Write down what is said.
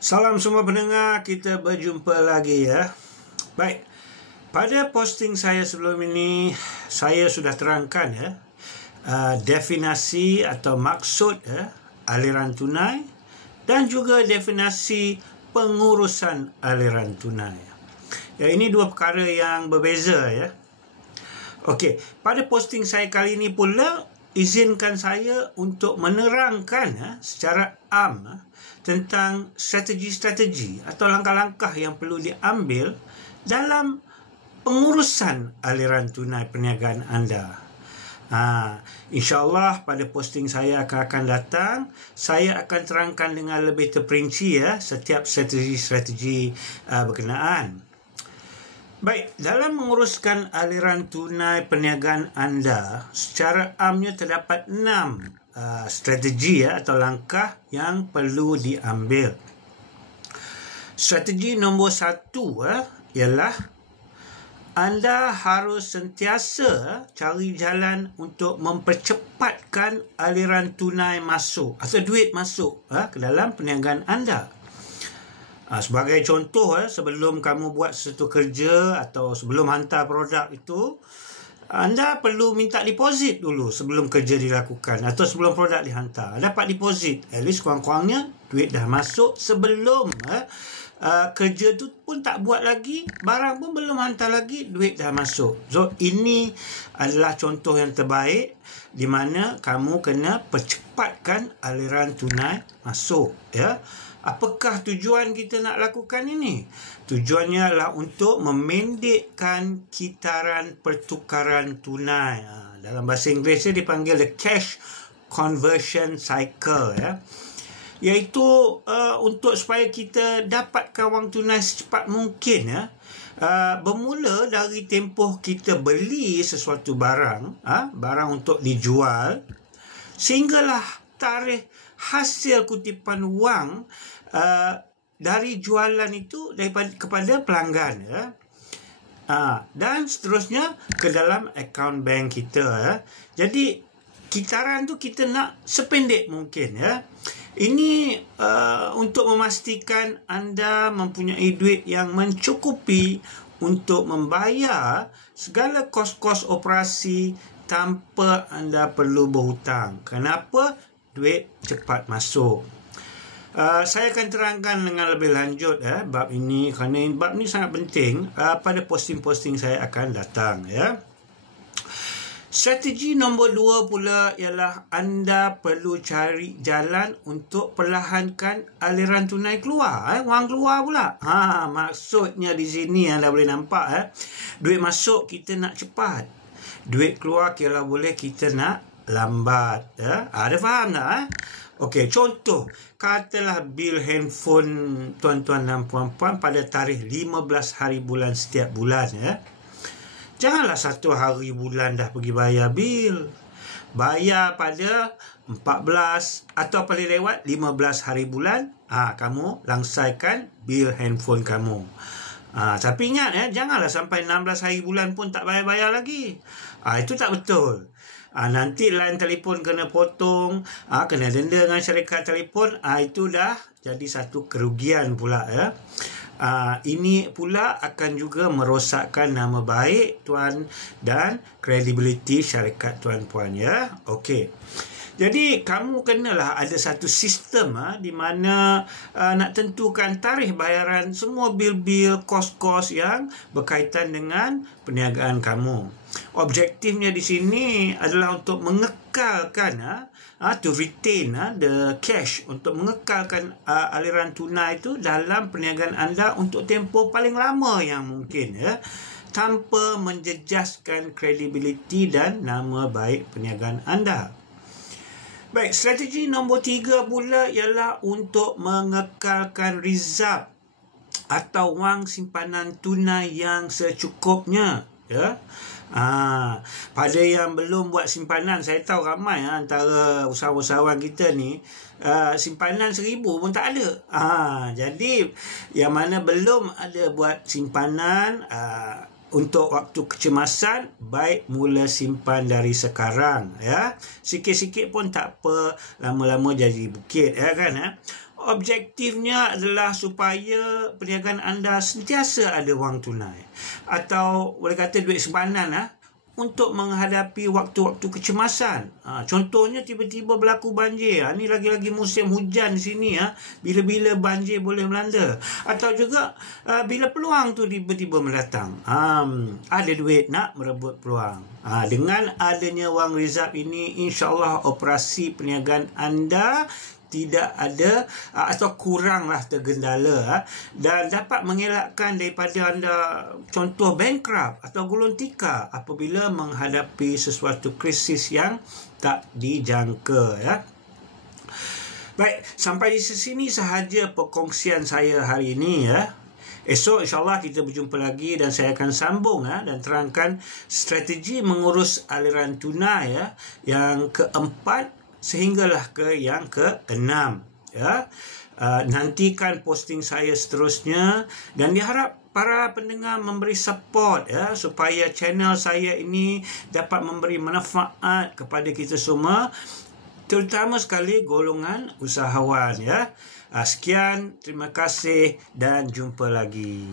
Salam semua pendengar, kita berjumpa lagi ya. Baik, pada posting saya sebelum ini, saya sudah terangkan ya, definisi atau maksud aliran tunai dan juga definisi pengurusan aliran tunai. Ya, ini dua perkara yang berbeza ya. Okey, pada posting saya kali ini pula, izinkan saya untuk menerangkan secara am tentang strategi-strategi atau langkah-langkah yang perlu diambil dalam pengurusan aliran tunai perniagaan anda. InsyaAllah pada posting saya akan datang, saya akan terangkan dengan lebih terperinci ya setiap strategi-strategi berkenaan. Baik, dalam menguruskan aliran tunai perniagaan anda, secara amnya terdapat 6 strategi atau langkah yang perlu diambil. Strategi nombor 1 ialah anda harus sentiasa cari jalan untuk mempercepatkan aliran tunai masuk atau duit masuk ke dalam perniagaan anda. Sebagai contoh, sebelum kamu buat sesuatu kerja atau sebelum hantar produk itu, anda perlu minta deposit dulu sebelum kerja dilakukan atau sebelum produk dihantar. Dapat deposit, at least kurang-kurangnya duit dah masuk sebelum kerja tu pun tak buat lagi, barang pun belum hantar lagi, duit dah masuk. So, ini adalah contoh yang terbaik di mana kamu kena percepatkan aliran tunai masuk ya. Apakah tujuan kita nak lakukan ini? Tujuannya adalah untuk memendekkan kitaran pertukaran tunai. Dalam bahasa Inggeris dipanggil the cash conversion cycle ya. Iaitu untuk supaya kita dapatkan wang tunai secepat mungkin ya. Bermula dari tempoh kita beli sesuatu barang, barang untuk dijual, sehinggalah tarikh hasil kutipan wang dari jualan itu kepada pelanggan ya. Dan seterusnya ke dalam akaun bank kita ya. Jadi kitaran tu kita nak sependek mungkin ya. Ini untuk memastikan anda mempunyai duit yang mencukupi untuk membayar segala kos-kos operasi tanpa anda perlu berhutang. Kenapa? Duit cepat masuk. Saya akan terangkan dengan lebih lanjut bab ini kerana bab ini sangat penting pada posting-posting saya akan datang ya. Strategi nombor 2 pula ialah anda perlu cari jalan untuk perlahankan aliran tunai keluar. Wang keluar pula. Maksudnya di sini anda boleh nampak duit masuk kita nak cepat. Duit keluar kalau boleh kita nak lambat. Ada faham tak? Okey, contoh. Katalah bil handphone tuan-tuan dan puan-puan pada tarikh 15 hari bulan setiap bulan ya. Janganlah 1 hari bulan dah pergi bayar bil. Bayar pada 14 atau paling lewat 15 hari bulan, kamu langsaikan bil handphone kamu. Tapi ingat janganlah sampai 16 hari bulan pun tak bayar-bayar lagi. Itu tak betul. Nanti line telefon kena potong, kena denda dengan syarikat telefon, itu dah jadi satu kerugian pula ya. Ini pula akan juga merosakkan nama baik tuan dan kredibiliti syarikat tuan-puan ya. Okey. Jadi kamu kenalah ada satu sistem di mana nak tentukan tarikh bayaran semua bil-bil, kos-kos yang berkaitan dengan perniagaan kamu. Objektifnya di sini adalah untuk mengekalkan to retain the cash, untuk mengekalkan aliran tunai itu dalam perniagaan anda untuk tempoh paling lama yang mungkin ya, tanpa menjejaskan kredibiliti dan nama baik perniagaan anda. Baik, strategi nombor 3 pula ialah untuk mengekalkan reserve atau wang simpanan tunai yang secukupnya ya. Pada yang belum buat simpanan, saya tahu ramai antara usahawan kita ni simpanan 1,000 pun tak ada. Jadi yang mana belum ada buat simpanan, untuk waktu kecemasan, baik mula simpan dari sekarang ya. Sikit-sikit pun tak apa, lama-lama jadi bukit ya kan. Objektifnya adalah supaya perniagaan anda sentiasa ada wang tunai, atau boleh kata duit simpanan untuk menghadapi waktu-waktu kecemasan. Contohnya tiba-tiba berlaku banjir. Ni lagi-lagi musim hujan di sini. Bila-bila banjir boleh melanda. Atau juga bila peluang tu tiba-tiba mendatang. Ada duit nak merebut peluang. Dengan adanya wang reserve ini, insyaAllah operasi perniagaan anda tidak ada atau kuranglah tergendala dan dapat mengelakkan daripada anda contoh bankrupt atau gulung tikar apabila menghadapi sesuatu krisis yang tak dijangka. Baik, sampai di sini sahaja perkongsian saya hari ini. Esok insyaAllah kita berjumpa lagi dan saya akan sambung dan terangkan strategi mengurus aliran tunai yang keempat sehinggalah ke yang keenam. Nantikan posting saya seterusnya dan diharap para pendengar memberi support supaya channel saya ini dapat memberi manfaat kepada kita semua, terutama sekali golongan usahawan. Sekian, terima kasih dan jumpa lagi.